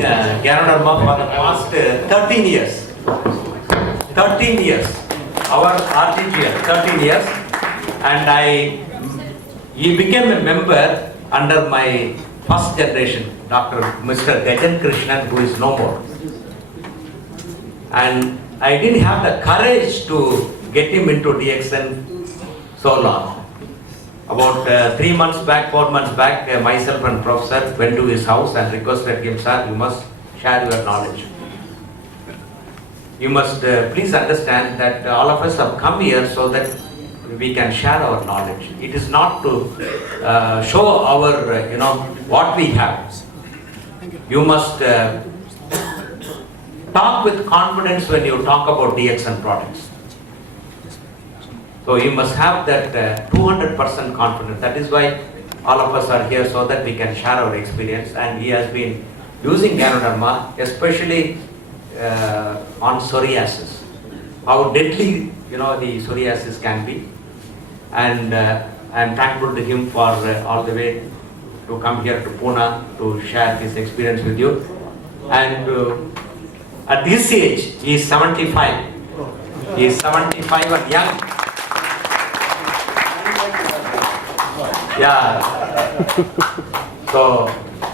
using Gano Dharma for the past 13 years. 13 years. Our RTGL, 13 years. And he became a member under my first generation, Dr. Mr. Gajan Krishnan, who is no more. And I didn't have the courage to get him into DXN so long. About 3 months back, 4 months back, myself and Professor went to his house and requested him, sir, you must share your knowledge. You must please understand that all of us have come here so that we can share our knowledge. It is not to show our, what we have. You must talk with confidence when you talk about DXN products. So you must have that 200% confidence. That is why all of us are here, so that we can share our experience. And he has been using Gano Dharma, especially on psoriasis. How deadly, the psoriasis can be. And I'm thankful to him for all the way to come here to Pune to share his experience with you. And at this age, he is 75. He is 75 and young. Yeah. So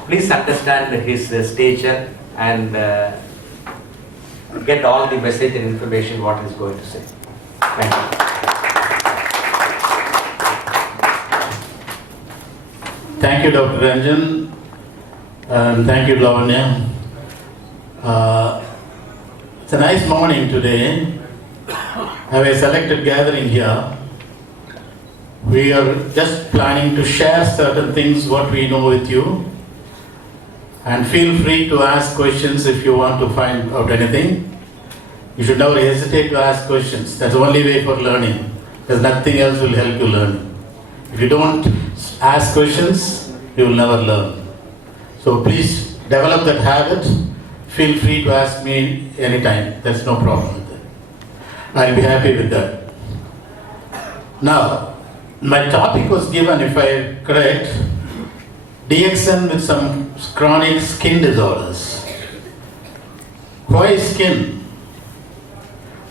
please understand his stature and get all the message and information what he is going to say. Thank you. Thank you, Dr. Ranjan, and thank you, Lavanya. It's a nice morning today. Have a selected gathering here. We are just planning to share certain things, what we know with you. And feel free to ask questions if you want to find out anything. You should never hesitate to ask questions. That's the only way for learning. There's nothing else will help you learn. If you don't ask questions, you will never learn. So please develop that habit. Feel free to ask me anytime. There's no problem with it. I'll be happy with that. Now, my topic was given, if I correct, DXN with some chronic skin disorders. Why skin?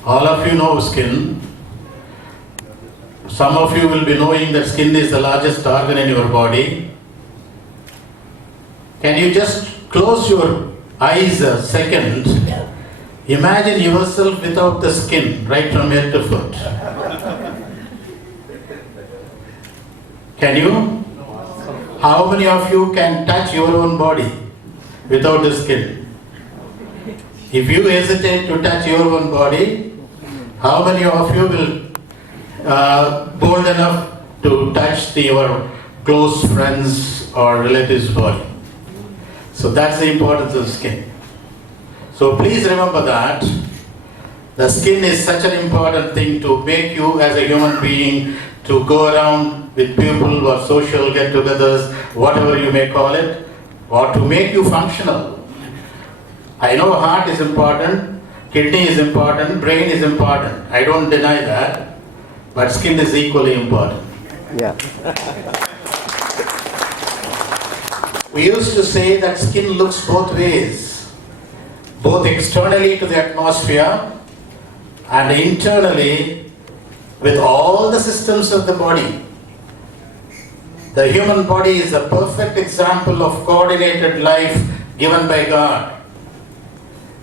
All of you know skin. Some of you will be knowing that skin is the largest organ in your body. Can you just close your eyes a second? Imagine yourself without the skin, right from head to foot. Can you? How many of you can touch your own body without the skin? If you hesitate to touch your own body, how many of you will bold enough to touch your close friends or relatives' body? So that's the importance of skin. So please remember that the skin is such an important thing to make you as a human being to go around with people or social get-togethers, whatever you may call it, or to make you functional. I know heart is important, kidney is important, brain is important. I don't deny that, but skin is equally important. Yeah. We used to say that skin looks both ways, both externally to the atmosphere and internally with all the systems of the body. The human body is a perfect example of coordinated life given by God.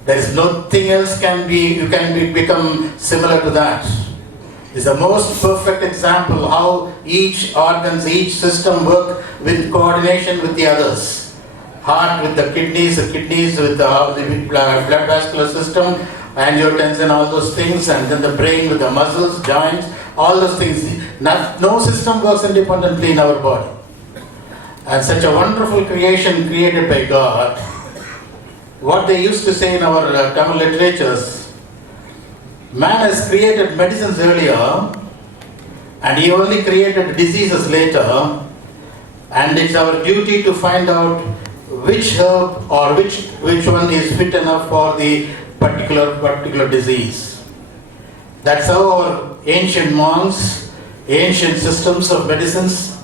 There is nothing else you can become similar to that. It's the most perfect example how each organs, each system work with coordination with the others. Heart with the kidneys with the blood vascular system, angiotensin, all those things, and then the brain with the muscles, joints, all those things. No system works independently in our body. And such a wonderful creation created by God. What they used to say in our Tamil literatures, man has created medicines earlier and he only created diseases later, and it's our duty to find out which herb or which one is fit enough for the particular disease. That's how our ancient monks, ancient systems of medicines,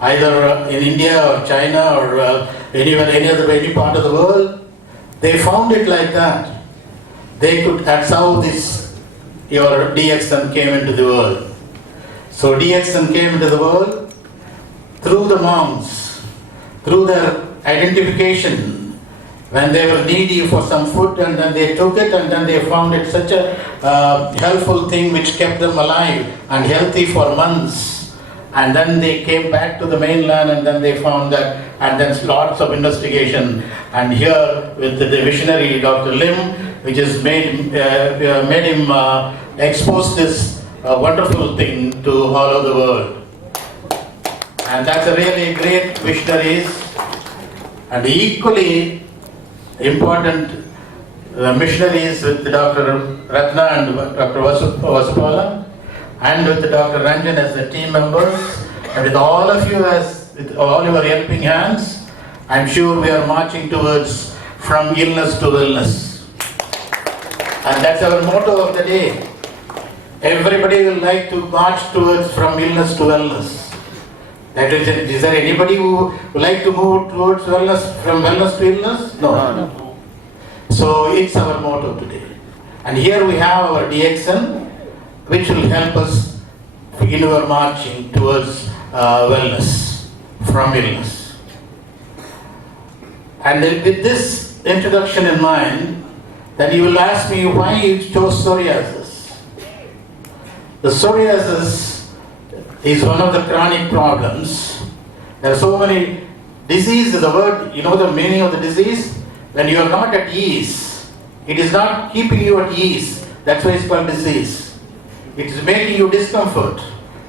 either in India or China or any part of the world, They found it like that. That's how your DXN came into the world. So DXN came into the world through the monks, through their identification, when they were needy for some food, and then they took it, and then they found it such a helpful thing which kept them alive and healthy for months. And then they came back to the mainland, and then they found that, and then lots of investigation. And here with the visionary Dr. Lim, which has made him expose this wonderful thing to all over the world. And that's a really great visionaries. And equally important missionaries with Dr. Ratna and Dr. Vasupala, and with Dr. Ranjan as the team members, and with all of you with all your helping hands, I'm sure we are marching towards from illness to wellness. And that's our motto of the day. Everybody will like to march towards from illness to wellness. Is there anybody who would like to move towards wellness, from wellness to illness? No. So it's our motto today. And here we have our DXN, which will help us in our marching towards wellness from illness. And with this introduction in mind, then you will ask me why you chose psoriasis. The psoriasis is one of the chronic problems. There are so many diseases. The word, you know the meaning of the disease? When you are not at ease, it is not keeping you at ease. That's why it's called disease. It is making you discomfort.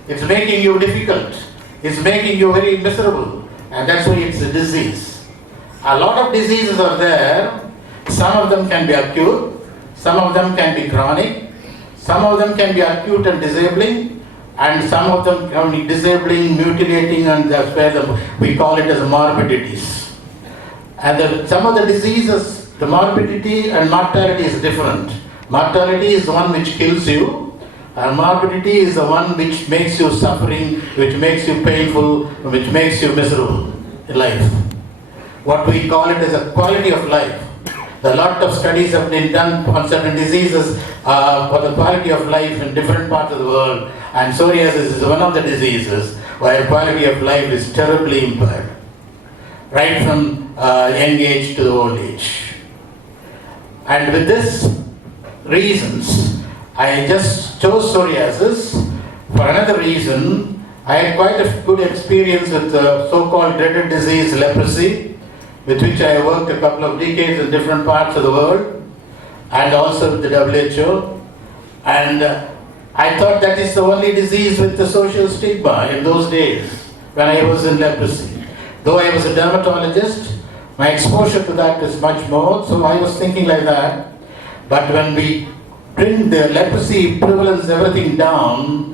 It's making you difficult. It's making you very miserable. And that's why it's a disease. A lot of diseases are there. Some of them can be acute. Some of them can be chronic. Some of them can be acute and disabling. And some of them can be disabling, mutilating, and that's where we call it as morbidities. And some of the diseases, the morbidity and mortality is different. Mortality is the one which kills you, and morbidity is the one which makes you suffering, which makes you painful, which makes you miserable in life. What we call it as a quality of life. A lot of studies have been done on certain diseases for the quality of life in different parts of the world, and psoriasis is one of the diseases where quality of life is terribly impaired, right from young age to the old age. And with these reasons, I just chose psoriasis. For another reason, I had quite a good experience with the so-called dreaded disease leprosy, with which I worked a couple of decades in different parts of the world, and also with the WHO. And I thought that is the only disease with the social stigma in those days when I was in leprosy. Though I was a dermatologist, my exposure to that is much more, so I was thinking like that. But when we bring the leprosy prevalence, everything down,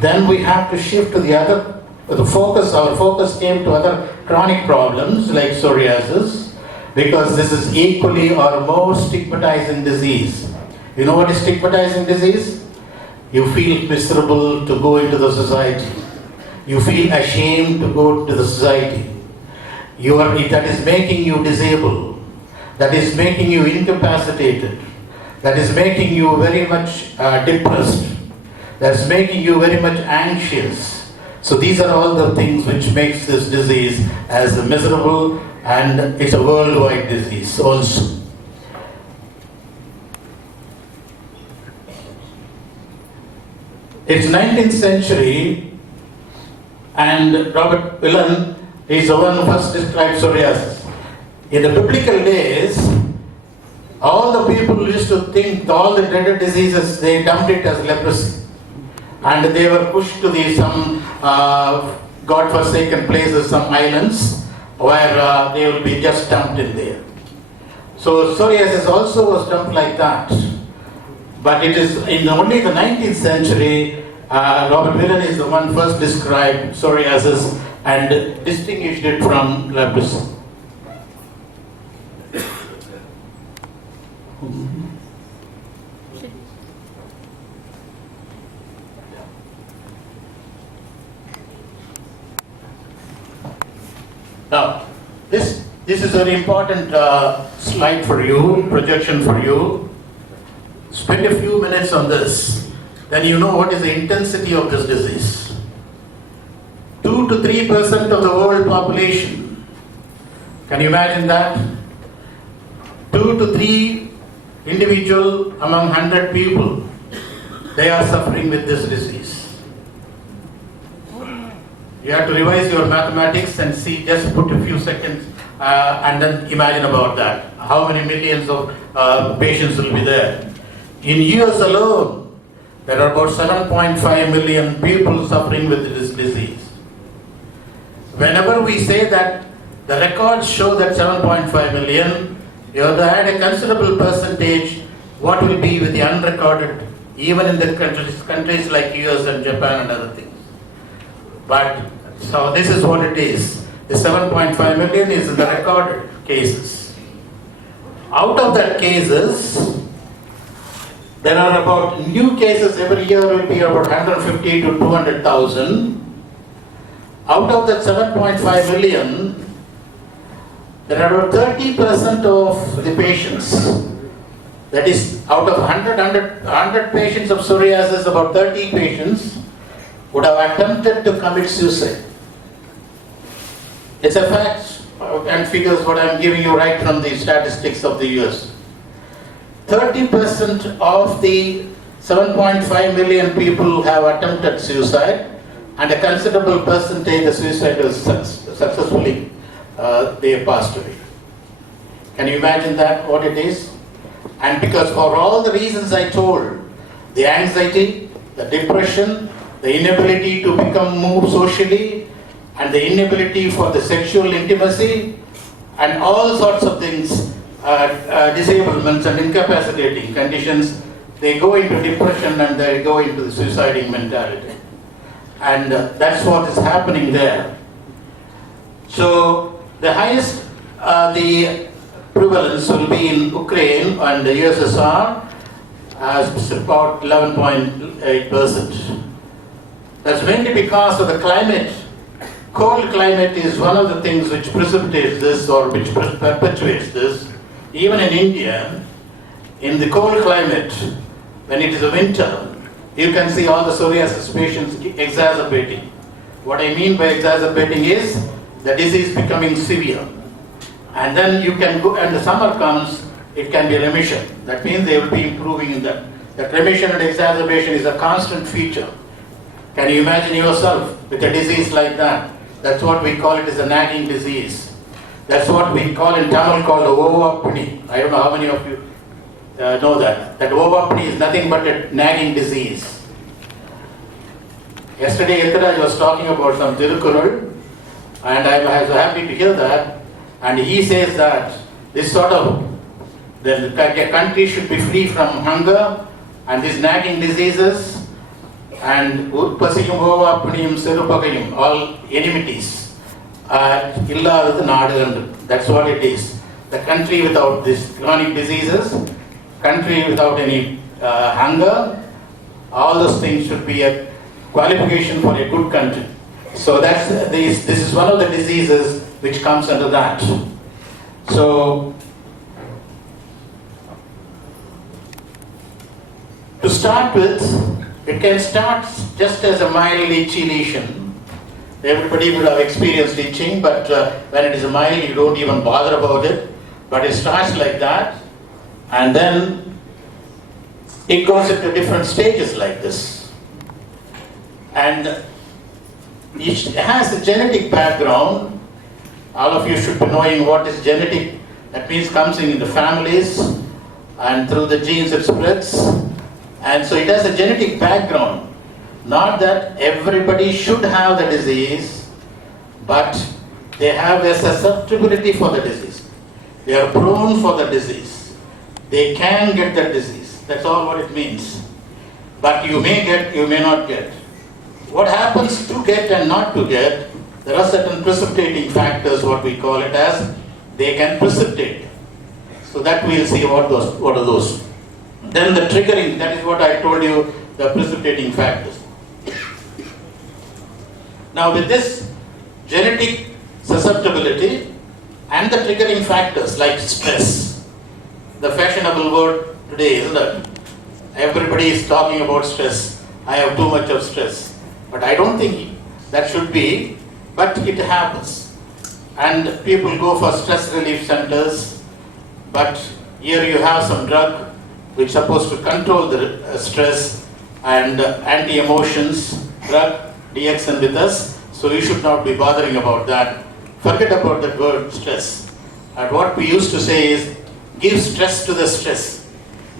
then we have to shift to the other. Our focus came to other chronic problems like psoriasis, because this is equally or more stigmatizing disease. You know what is stigmatizing disease? You feel miserable to go into the society. You feel ashamed to go to the society. That is making you disabled. That is making you incapacitated. That is making you very much depressed. That is making you very much anxious. So these are all the things which makes this disease as miserable, and it's a worldwide disease also. It's 19th century, and Robert Willan is the one who first described psoriasis. In the biblical days, all the people used to think all the dreaded diseases, they dumped it as leprosy. And they were pushed to some God-forsaken places, some islands, where they will be just dumped in there. So psoriasis also was dumped like that. But it is in only the 19th century, Robert Willan is the one first described psoriasis and distinguished it from leprosy. Now, this this is a very important slide for you, projection for you. Spend a few minutes on this, then you know what is the intensity of this disease. 2 to 3% of the world population. Can you imagine that? 2 to 3 individual among 100 people, they are suffering with this disease. You have to revise your mathematics and see, just put a few seconds and then imagine about that. How many millions of patients will be there? In US alone, there are about 7.5 million people suffering with this disease. Whenever we say that the records show that 7.5 million, you have to add a considerable percentage, what will be with the unrecorded, even in the countries like US and Japan and other things. But, so this is what it is. The 7.5 million is the recorded cases. Out of that cases, there are about new cases every year will be about 150 to 200,000. Out of that 7.5 million, there are about 30% of the patients. That is, out of 100 patients of psoriasis, about 30 patients would have attempted to commit suicide. It's a fact and figures what I'm giving you right from the statistics of the US. 30% of the 7.5 million people have attempted suicide, and a considerable percentage the suicide was successfully they passed away. Can you imagine that, what it is? And because for all the reasons I told, the anxiety, the depression, the inability to move socially, and the inability for the sexual intimacy, and all sorts of things, disablements and incapacitating conditions, they go into depression and they go into the suicidal mentality. And that's what is happening there. So the highest, the prevalence will be in Ukraine and the USSR, as about 11.8%. That's mainly because of the climate. Cold climate is one of the things which precipitates this or which perpetuates this. Even in India, in the cold climate, when it is a winter, you can see all the psoriasis patients exacerbating. What I mean by exacerbating is the disease becoming severe. And then you can go, and the summer comes, it can be remission. That means they will be improving in that. That remission and exacerbation is a constant feature. Can you imagine yourself with a disease like that? That's what we call it as a nagging disease. That's what we call in Tamil called ovapni. I don't know how many of you know that. That ovapni is nothing but a nagging disease. Yesterday, Yatharaj was talking about some Tirukural, and I was happy to hear that. And he says that this sort of, the country should be free from hunger and these nagging diseases and Urpasiyum, Ovapniyum, Serupagayum, all enmities. That's what it is. The country without these chronic diseases, country without any hunger, all those things should be a qualification for a good country. So that's this is one of the diseases which comes under that. So to start with, it can start just as a mild itchy lesion. Everybody would have experienced itching, but when it is a mild, you don't even bother about it. But it starts like that, and then it goes into different stages like this. And it has a genetic background. All of you should be knowing what is genetic. That means comes in the families, and through the genes it spreads. And so it has a genetic background. Not that everybody should have the disease, but they have a susceptibility for the disease. They are prone for the disease. They can get the disease. That's all what it means. But you may get, you may not get. What happens to get and not to get, there are certain precipitating factors, what we call it as, they can precipitate. So that we'll see what are those. Then the triggering, that is what I told you, the precipitating factors. Now with this genetic susceptibility and the triggering factors like stress. The fashionable word today, isn't it? Everybody is talking about stress. I have too much of stress. But I don't think that should be, but it happens. And people go for stress relief centers, but here you have some drug which is supposed to control the stress and anti-emotions drug, DXN with us, so you should not be bothering about that. Forget about that word stress. And what we used to say is, give stress to the stress.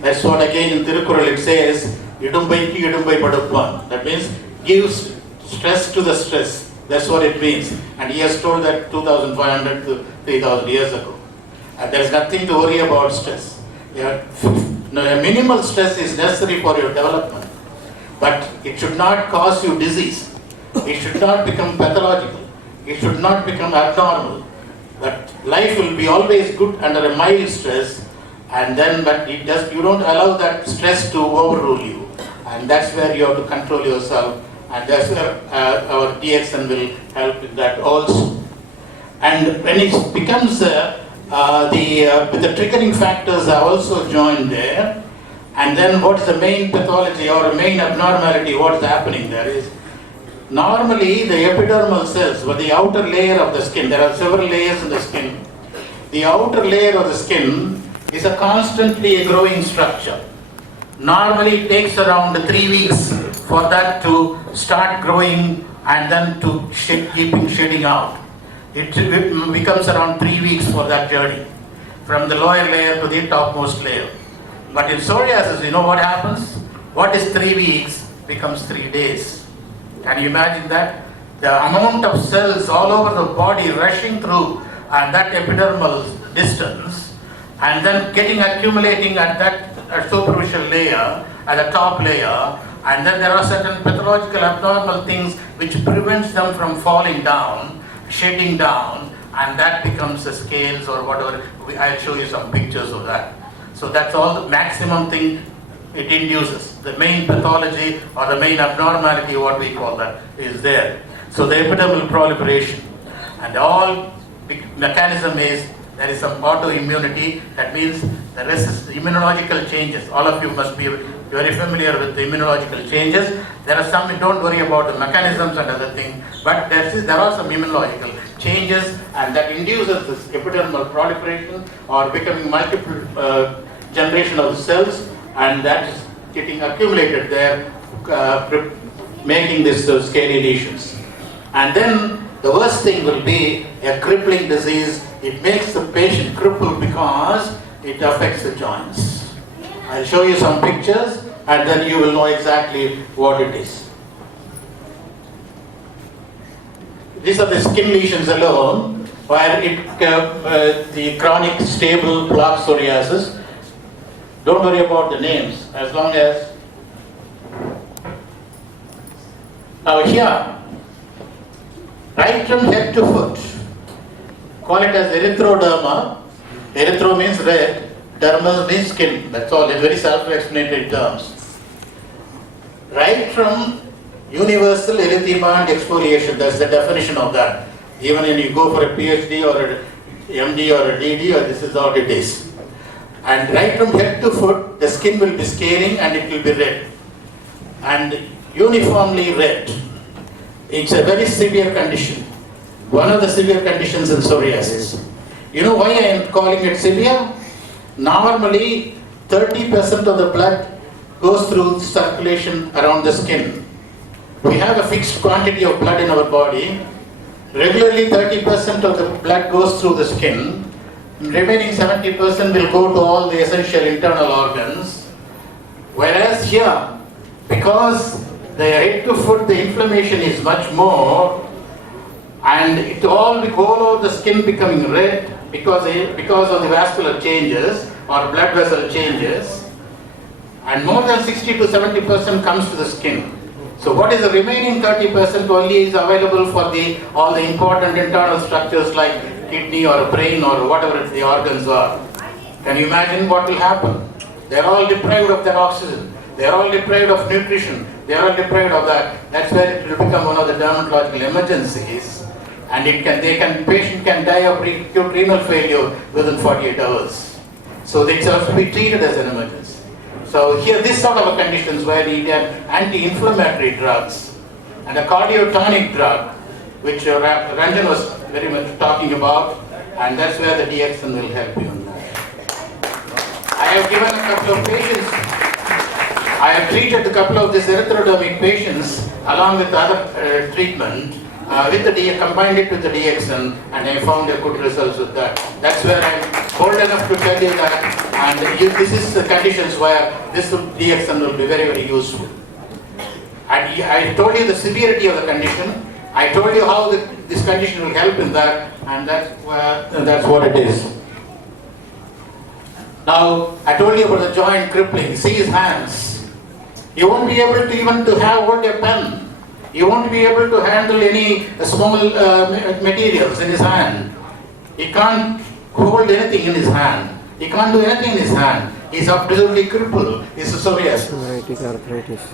That's what again in Tirukkural it says, idumbai ki idumbai paduppan. That means give stress to the stress. That's what it means. And he has told that 2,500 to 3,000 years ago. And there is nothing to worry about stress. No, a minimal stress is necessary for your development. But it should not cause you disease. It should not become pathological. It should not become abnormal. But life will be always good under a mild stress, and then but it just you don't allow that stress to overrule you, and that's where you have to control yourself, and that's where our DXN will help with that also. And when it becomes with the triggering factors are also joined there, and then what is the main pathology or main abnormality? What is happening there is normally the epidermal cells, or the outer layer of the skin. There are several layers in the skin. The outer layer of the skin is a constantly growing structure. Normally it takes around 3 weeks for that to start growing and then to keeping shedding out. It becomes around 3 weeks for that journey, from the lower layer to the topmost layer. But in psoriasis, you know what happens? What is 3 weeks becomes 3 days. Can you imagine that? The amount of cells all over the body rushing through and that epidermal distance, and then accumulating at that superficial layer, at the top layer, and then there are certain pathological abnormal things which prevents them from falling down, shedding down, and that becomes the scales or whatever. I'll show you some pictures of that. So that's all the maximum thing it induces. The main pathology or the main abnormality, what we call that, is there. So the epidermal proliferation, and all mechanism is there is some autoimmunity. That means the immunological changes. All of you must be very familiar with the immunological changes. There are some, don't worry about the mechanisms and other things, but there are some immunological changes, and that induces this epidermal proliferation or becoming multiple generation of cells, and that is getting accumulated there, making this scaly lesions. And then the worst thing will be a crippling disease. It makes the patient crippled because it affects the joints. I'll show you some pictures and then you will know exactly what it is. These are the skin lesions alone, where the chronic stable plaque psoriasis. Don't worry about the names, as long as. Now here, right from head to foot, call it as erythroderma. Erythro means red, dermal means skin. That's all, in very self-explanatory terms. Right from universal erythema and exfoliation, that's the definition of that. Even when you go for a PhD or a MD or a DD, or this is what it is. And right from head to foot, the skin will be scaling and it will be red. And uniformly red. It's a very severe condition. One of the severe conditions in psoriasis. You know why I am calling it severe? Normally, 30% of the blood goes through circulation around the skin. We have a fixed quantity of blood in our body. Regularly, 30% of the blood goes through the skin. Remaining 70% will go to all the essential internal organs. Whereas here, because the head to foot, the inflammation is much more, and it all over the skin becoming red because of the vascular changes or blood vessel changes, and more than 60 to 70% comes to the skin. So what is the remaining 30% only is available for all the important internal structures like kidney or brain or whatever the organs are. Can you imagine what will happen? They are all deprived of their oxygen. They are all deprived of nutrition. They are all deprived of that. That's where it will become one of the dermatological emergencies. and patient can die of acute renal failure within 48 hours. So they have to be treated as an emergency. So here, this sort of a conditions where you get anti-inflammatory drugs and a cardiotonic drug, which Ranjan was very much talking about, and that's where the DXN will help you on that. I have given a couple of patients, I have treated a couple of these erythrodermic patients along with other treatment with the combined it with the DXN, and I found a good results with that. That's where I'm bold enough to tell you that, and this is the conditions where this DXN will be very, very useful. And I told you the severity of the condition. I told you how this condition will help in that, and that's what it is. Now, I told you about the joint crippling. See his hands. You won't be able to even hold a pen. You won't be able to handle any small materials in his hand. He can't hold anything in his hand. He can't do anything in his hand. He's absolutely crippled. He's a psoriasis.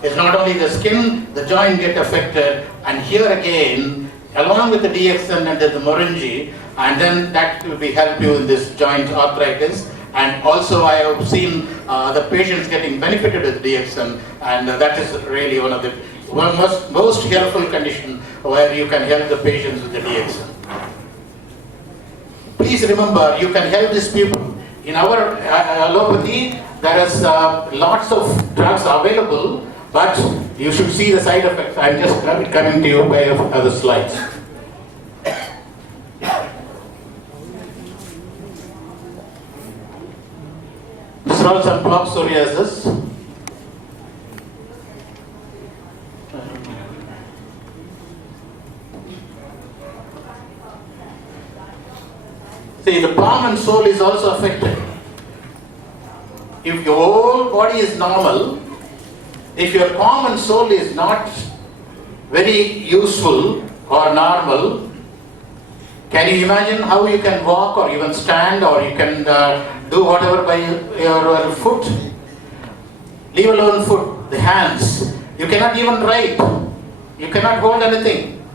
It's not only the skin, the joint get affected, and here again, along with the DXN and the Morinji, and then that will be help you in this joint arthritis. And also I have seen the patients getting benefited with DXN, and that is really one of the most helpful condition where you can help the patients with the DXN. Please remember, you can help these people. In our allopathy, there is lots of drugs available, but you should see the side effects. I'm just coming to you by other slides. This is also plaque psoriasis. See, the palm and sole is also affected. If your whole body is normal, if your palm and sole is not very useful or normal, can you imagine how you can walk or even stand or you can do whatever by your foot? Leave alone foot, the hands. You cannot even write. You cannot hold anything.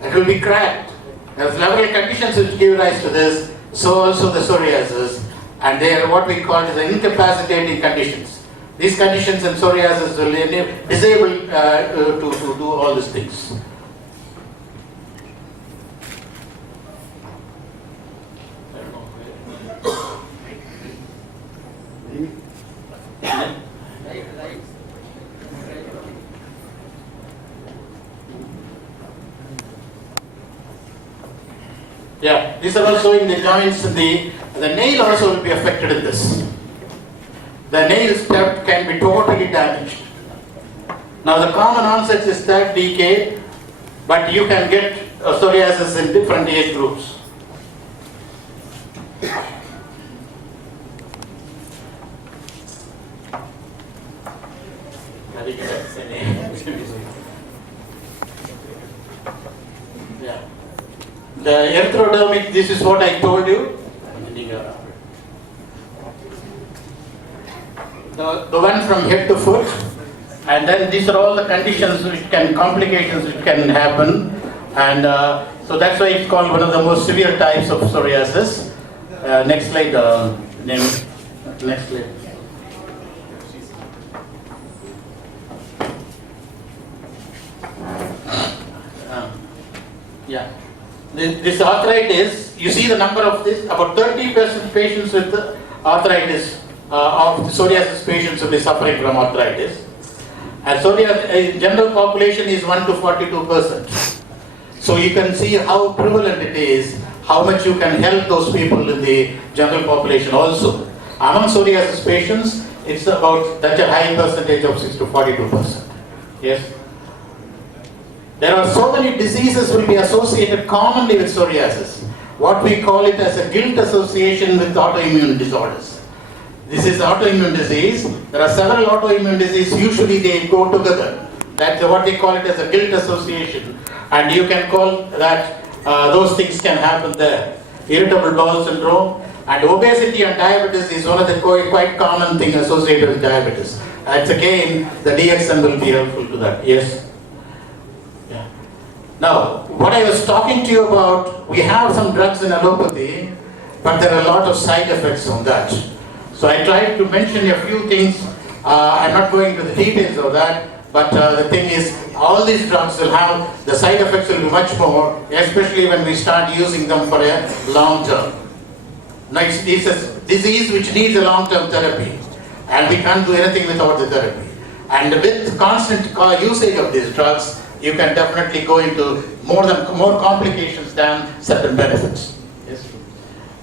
It will be cracked. There are several conditions which give rise to this. So also the psoriasis, and they are what we call as incapacitating conditions. These conditions in psoriasis will disable to do all these things. Yeah, these are all showing the joints and the nail also will be affected in this. The nails can be totally damaged. Now the common onset is that decay, but you can get psoriasis in different age groups. Yeah. The erythrodermic, this is what I told you. The one from head to foot, and then these are all the conditions complications which can happen, and so that's why it's called one of the most severe types of psoriasis. Next slide, next slide. Yeah. This arthritis, you see the number of this, about 30% patients with arthritis, of psoriasis patients will be suffering from arthritis. And psoriasis, general population is 1 to 42%. So you can see how prevalent it is, how much you can help those people in the general population also. Among psoriasis patients, it's about such a high percentage of 6 to 42%. Yes? There are so many diseases will be associated commonly with psoriasis. What we call it as a guilt association with autoimmune disorders. This is autoimmune disease. There are several autoimmune diseases. Usually they go together. That's what they call it as a guilt association. And you can call that, those things can happen there. Irritable bowel syndrome. And obesity and diabetes is one of the quite common things associated with diabetes. And again, the DXN will be helpful to that. Yes? Now, what I was talking to you about, we have some drugs in allopathy, but there are a lot of side effects on that. So I tried to mention a few things. I'm not going into the details of that, but the thing is, all these drugs will have, the side effects will be much more, especially when we start using them for a long term. Now, it's a disease which needs a long-term therapy, and we can't do anything without the therapy. And with constant usage of these drugs, you can definitely go into more complications than certain benefits. Yes.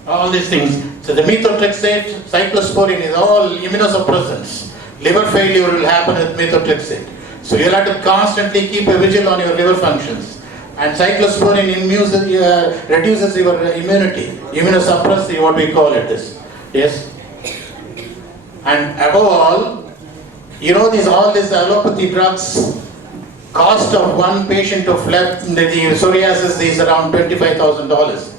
All these things. So the methotrexate, cyclosporine is all immunosuppressants. Liver failure will happen with methotrexate. So you'll have to constantly keep a vigil on your liver functions. And cyclosporine reduces your immunity, immunosuppressive, what we call it is. Yes. And above all, you know all these allopathy drugs, cost of one patient of the psoriasis is around $25,000.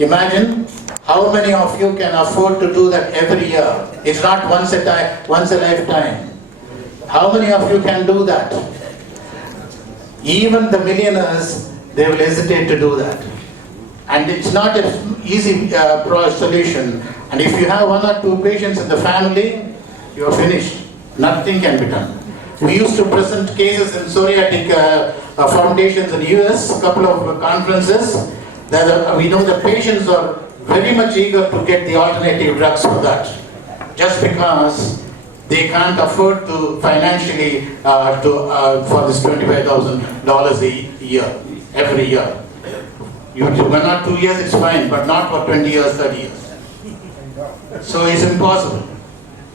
Imagine how many of you can afford to do that every year. It's not once a lifetime. How many of you can do that? Even the millionaires, they will hesitate to do that. And it's not an easy solution. And if you have one or two patients in the family, you are finished. Nothing can be done. We used to present cases in psoriatic foundations in the US, a couple of conferences. We know the patients are very much eager to get the alternative drugs for that, just because they can't afford to financially for this $25,000 a year, every year. You 1 or 2 years, it's fine, but not for 20 years, 30 years. So it's impossible.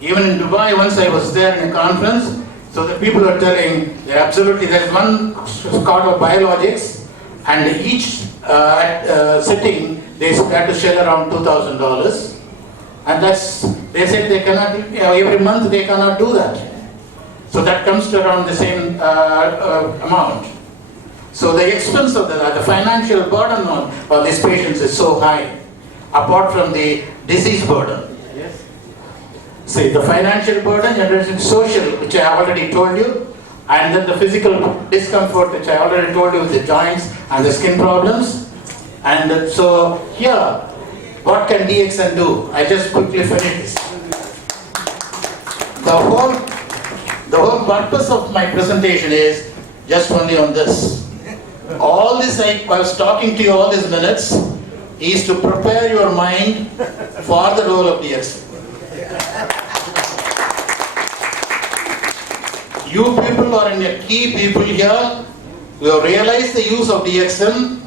Even in Dubai, once I was there in a conference, so the people are telling, there is one squad of biologics, and each sitting, they had to shell around $2,000. And they said they cannot, every month they cannot do that. So that comes to around the same amount. So the expense of the financial burden on these patients is so high, apart from the disease burden. Yes. See, the financial burden, and the social, which I have already told you, and then the physical discomfort, which I already told you with the joints and the skin problems. And so here, what can DXN do? I just quickly finish this. The whole purpose of my presentation is just only on this. All this I was talking to you all these minutes is to prepare your mind for the role of DXN. You people are key people here. You have realized the use of DXN.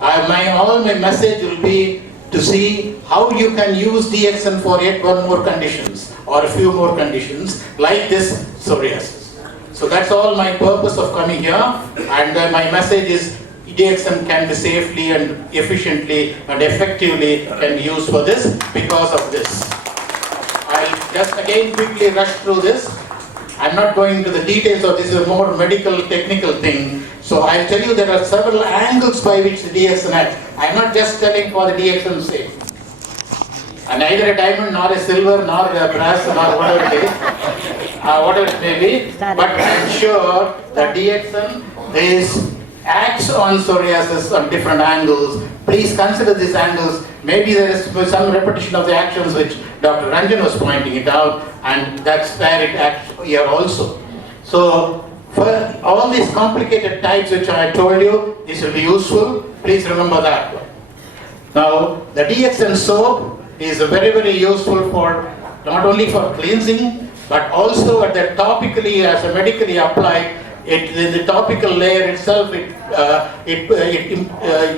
All my message will be to see how you can use DXN for yet one more conditions or a few more conditions like this psoriasis. So that's all my purpose of coming here, and my message is DXN can be safely and efficiently and effectively can be used for this because of this. I'll just again quickly rush through this. I'm not going into the details of this, is a more medical technical thing. So I'll tell you there are several angles by which the DXN acts. I'm not just telling for the DXN's sake. And neither a diamond, nor a silver, nor a brass, nor whatever it is, whatever it may be. But I'm sure that DXN acts on psoriasis on different angles. Please consider these angles. Maybe there is some repetition of the actions which Dr. Ranjan was pointing it out, and that's where it acts here also. So for all these complicated types which I told you, this will be useful. Please remember that one. Now, the DXN soap is very, very useful for not only for cleansing, but also at the topically as a medically applied. The topical layer itself, it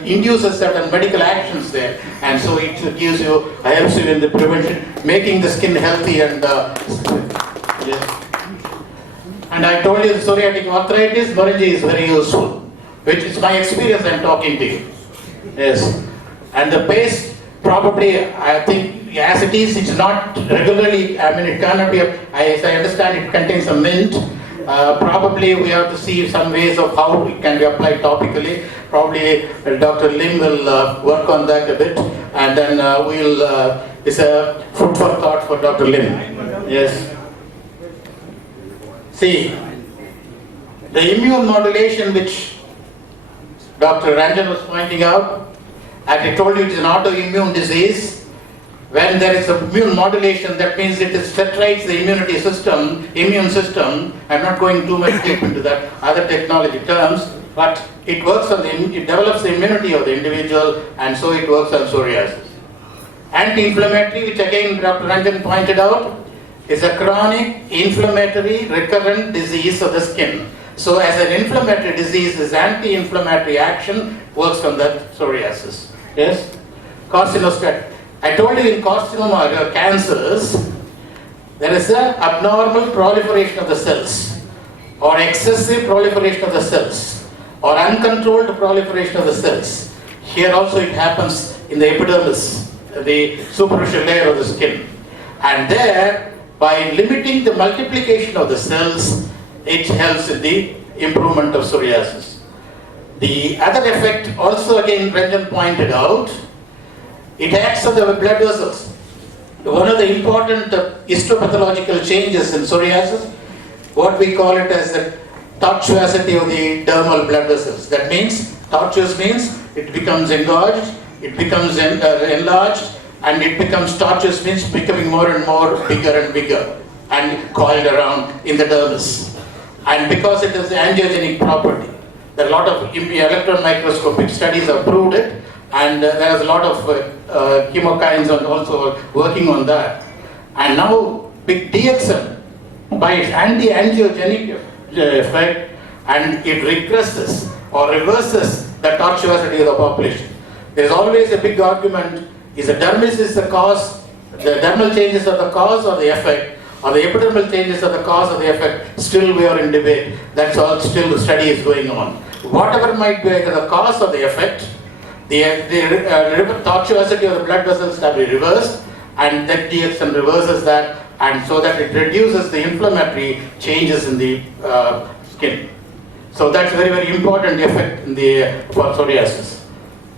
induces certain medical actions there, and so it gives you, helps you in the prevention, making the skin healthy and yes. And I told you the psoriatic arthritis, Morinji is very useful, which is my experience I'm talking to you. Yes. And the paste, probably, I think, as it is, it's not regularly, it cannot be, as I understand, it contains some mint. Probably we have to see some ways of how it can be applied topically. Probably Dr. Lim will work on that a bit, and then it's a food for thought for Dr. Lim. Yes. See, the immune modulation which Dr. Ranjan was pointing out, as I told you, it is an autoimmune disease. When there is a immune modulation, that means it saturates the immune system. I'm not going too much deep into that other technology terms, but it works on it develops the immunity of the individual, and so it works on psoriasis. Anti-inflammatory, which again Dr. Ranjan pointed out, is a chronic inflammatory recurrent disease of the skin. So as an inflammatory disease, this anti-inflammatory action works on the psoriasis. Yes? Carcinostat. I told you in carcinoma or cancers, there is an abnormal proliferation of the cells, or excessive proliferation of the cells, or uncontrolled proliferation of the cells. Here also it happens in the epidermis, the superficial layer of the skin. And there, by limiting the multiplication of the cells, it helps in the improvement of psoriasis. The other effect, also again Ranjan pointed out, it acts on the blood vessels. One of the important histopathological changes in psoriasis, what we call it as the tortuosity of the dermal blood vessels. That means, tortuous means it becomes engorged, it becomes enlarged, and it becomes tortuous means becoming more and more bigger and bigger and coiled around in the dermis. And because it has the angiogenic property, there are a lot of electron microscopic studies have proved it, and there is a lot of chemokines and also working on that. And now big DXM, by its anti-angiogenic effect, and it regresses or reverses the tortuosity of the population. There is always a big argument, is the dermis is the cause, the dermal changes are the cause or the effect, or the epidermal changes are the cause or the effect. Still we are in debate. That's all, still the study is going on. Whatever might be the cause or the effect, the tortuosity of the blood vessels have been reversed, and that DXM reverses that, and so that it reduces the inflammatory changes in the skin. So that's very, very important effect in the for psoriasis.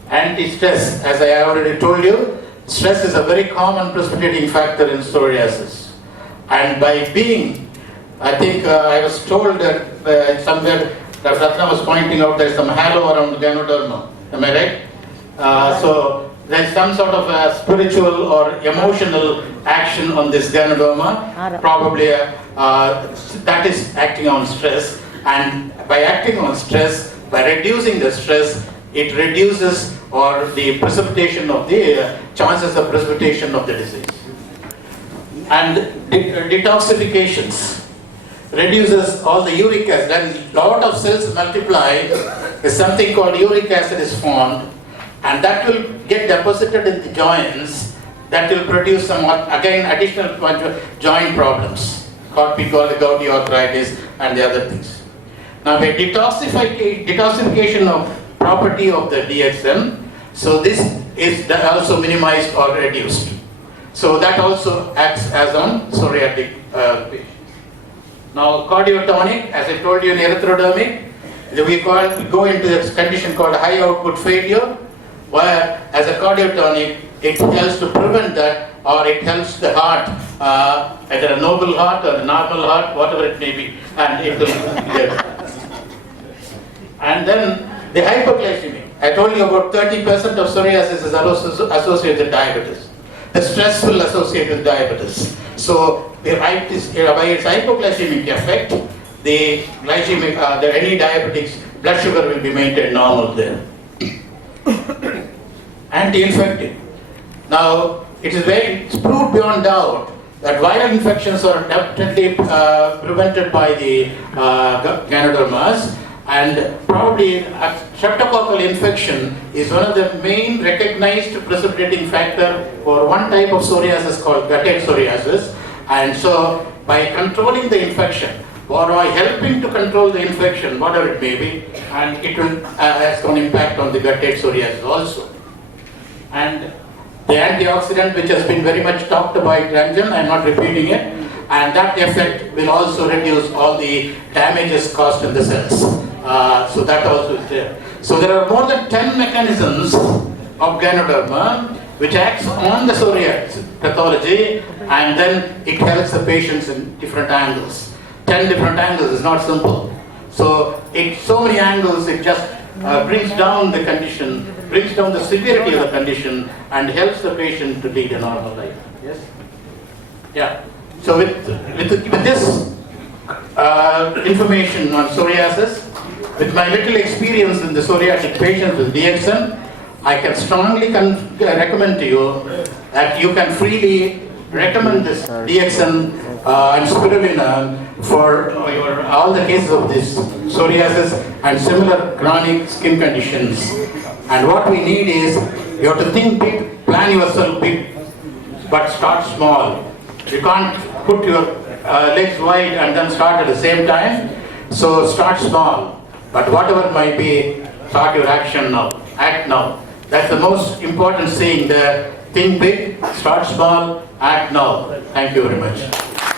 Anti-stress, as I already told you, stress is a very common precipitating factor in psoriasis. And by being, I think I was told that somewhere, Dr. Ratna was pointing out there's some halo around the ganoderma. Am I right? So there's some sort of a spiritual or emotional action on this ganoderma. Probably that is acting on stress. And by acting on stress, by reducing the stress, it reduces or the precipitation of the chances of precipitation of the disease. And detoxifications reduces all the uric acid. Then lot of cells multiply, is something called uric acid is formed, and that will get deposited in the joints. That will produce some again additional joint problems, called the gouty arthritis and the other things. Now by detoxification of property of the DXM, so this is also minimized or reduced. So that also acts as on psoriatic patients. Now cardiotonic, as I told you in erythrodermic, we go into this condition called high output failure, where as a cardiotonic, it helps to prevent that, or it helps the heart, either a noble heart or a normal heart, whatever it may be, and it will. And then the hypoglycemic. I told you about 30% of psoriasis is associated with diabetes. The stress will associate with diabetes. So by its hypoglycemic effect, the glycemic, any diabetics, blood sugar will be maintained normal there. Anti-infective. Now it's proved beyond doubt that viral infections are definitely prevented by the ganodermas. And probably streptococcal infection is one of the main recognized precipitating factor for one type of psoriasis called gutted psoriasis. And so by controlling the infection, or by helping to control the infection, whatever it may be, and it will has an impact on the gutted psoriasis also. And the antioxidant, which has been very much talked about Ranjan, I'm not repeating it, and that effect will also reduce all the damages caused in the cells. So that also is there. So there are more than 10 mechanisms of ganoderma which acts on the psoriasis pathology, and then it helps the patients in different angles. 10 different angles is not simple. So so many angles, it just brings down the condition, brings down the severity of the condition, and helps the patient to lead a normal life. Yes? Yeah. So with this information on psoriasis, with my little experience in the psoriatic patients with DXN, I can strongly recommend to you that you can freely recommend this DXN and spirulina for all the cases of this psoriasis and similar chronic skin conditions. And what we need is, you have to think big, plan yourself big, but start small. You can't put your legs wide and then start at the same time. So start small, but whatever might be, start your action now, act now. That's the most important saying there. Think big, start small, act now. Thank you very much.